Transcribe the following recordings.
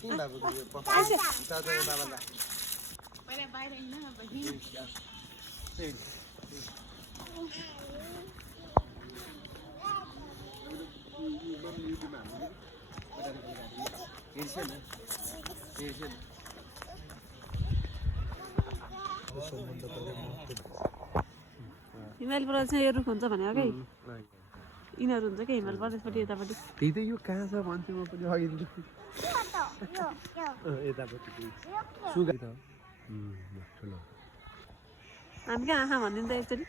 किन बाबु यो चाचा बाबाला पहिला बाहिर हिँड्न न बहिनी हिमाल प्रदेशमा यो रुख हुन्छ भने क्या यिनीहरू हुन्छ क्या हिमाल प्रदेशपट्टि यतापट्टि त्यही त यो कहाँ छ भन्छु म पनि अघि यतापट्टि सुगा त ठुलो हामी कहाँ आँखा भनिदिन्छ एकचोटि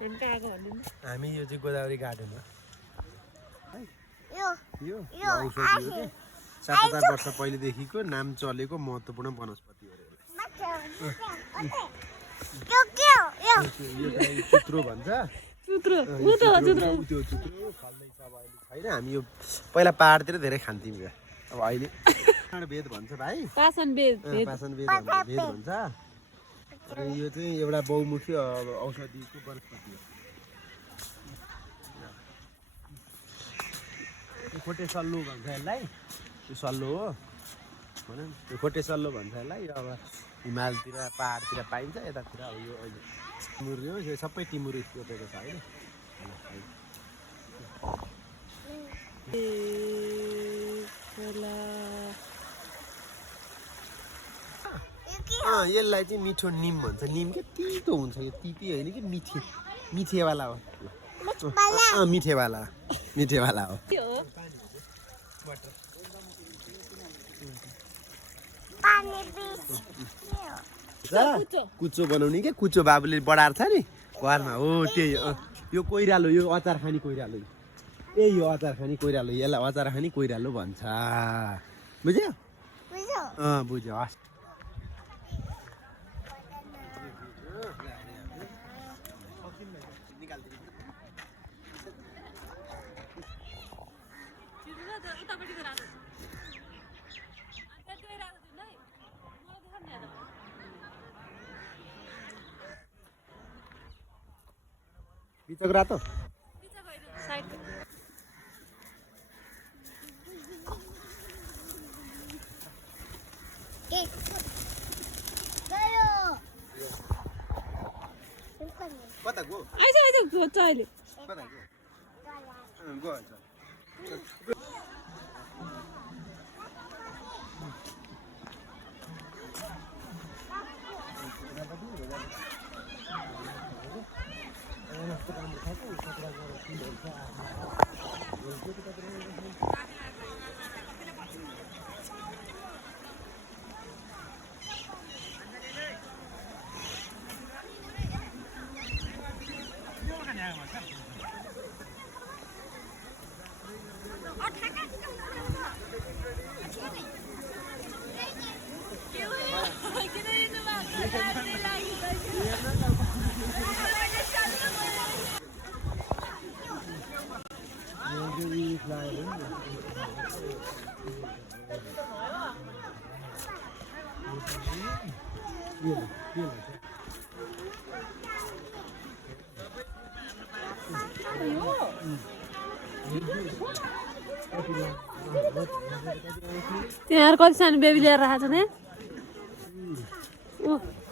हामी कहाँ आएको भनिदिन्छ हामी यो चाहिँ गोदावरी गार्डन हो यो 7,000 वर्ष पहिलेदेखिको नाम चलेको महत्त्वपूर्ण वनस्पति हो यो चुत्रो भन्छ चुत्रो त्यो चुत्रो फल्दैछ अब अहिले छैन हामी यो पहिला पहाडतिर धेरै खान्थ्यौँ क्या अब अहिले वेद भन्छ भाइ पासन वेद भन्छ र यो चाहिँ एउटा बहुमुखी औषधिको वनस्पति हो खोटे सल्लो भन्छ यसलाई यो सल्लो हो भनौँ यो खोटे सल्लो भन्छ यसलाई यो अब हिमालतिर पहाडतिर पाइन्छ यतातिर अब यो अहिले टिमुर यो सबै टिमुर रोपेको छ होइन यसलाई चाहिँ मिठो निम भन्छ निम के तितो हुन्छ यो तिती होइन कि मिठेवाला हो मिठेवाला हो कुचो बनाउने के कुचो बाबुले बढाएर छ नि घरमा हो त्यही यो कोइरालो यो अचार खाने कोइरालो यो अचार खाने कोइरालो यसलाई अचार खाने कोइरालो भन्छ बुझ्यो बुझ्यो हस् बिचक रातो कता गो आइज खोज्छ अहिले कता गो त्यहाँ कति सानो बेबी लिएर राखेको छ नि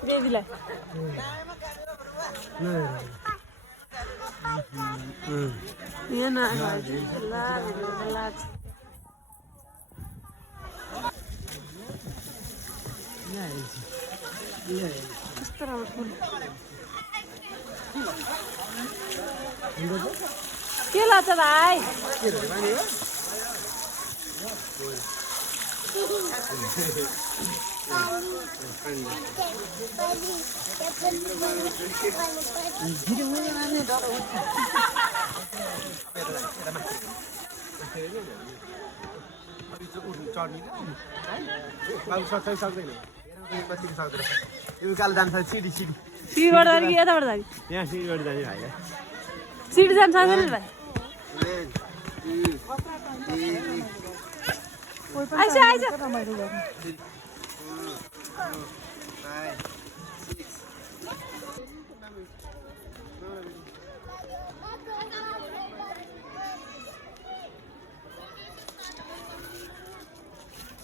बेबीलाई कस्तो राम्रो फुल के लाग्छ भाइ उकालो जान्छ सिडी सिडीबाट जाने कि यताबाट जाने यहाँ सिडीबाट जाने भाइलाई सिडी जानु सक्दैन नि भाइ आइज आइज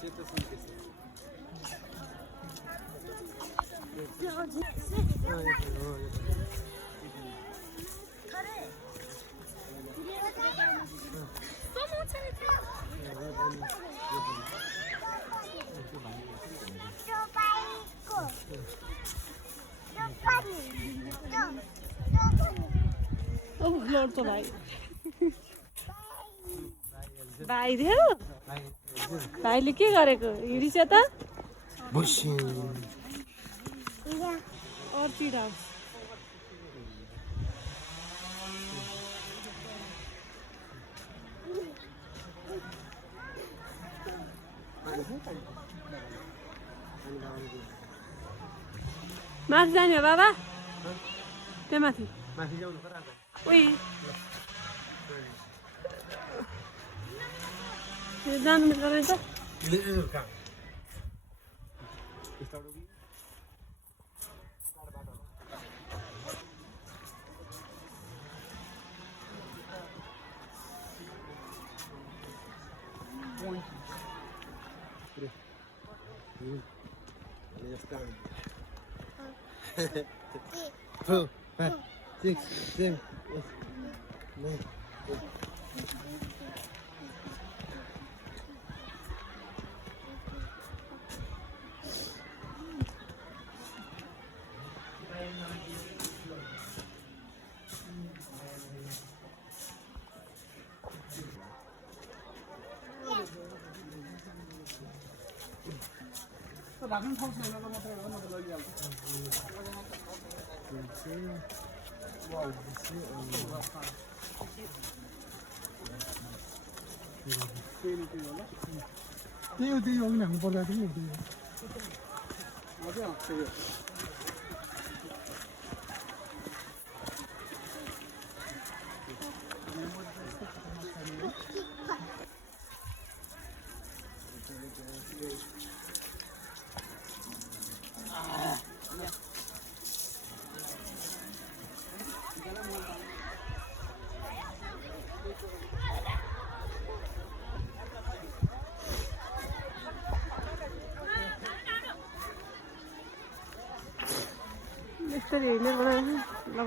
सेतो सुनकेस लड्छ भाइ भाइ देऊ भाइले के गरेको हिँडिछ त अर्चिड हाउस माथि जाने हो बाबा त्यहाँ माथि उही जानु मिल्दैन त Four, 5, 6, 7, 8, 9, 10. राख्नु ठाउँ छैन त मात्रै हो न त लगिहाल्छ त्यही हो त्यही हो नि हामी पर्दा पनि त्यही हो हजुर त्यही हो यसरी हिँड्ने बनायो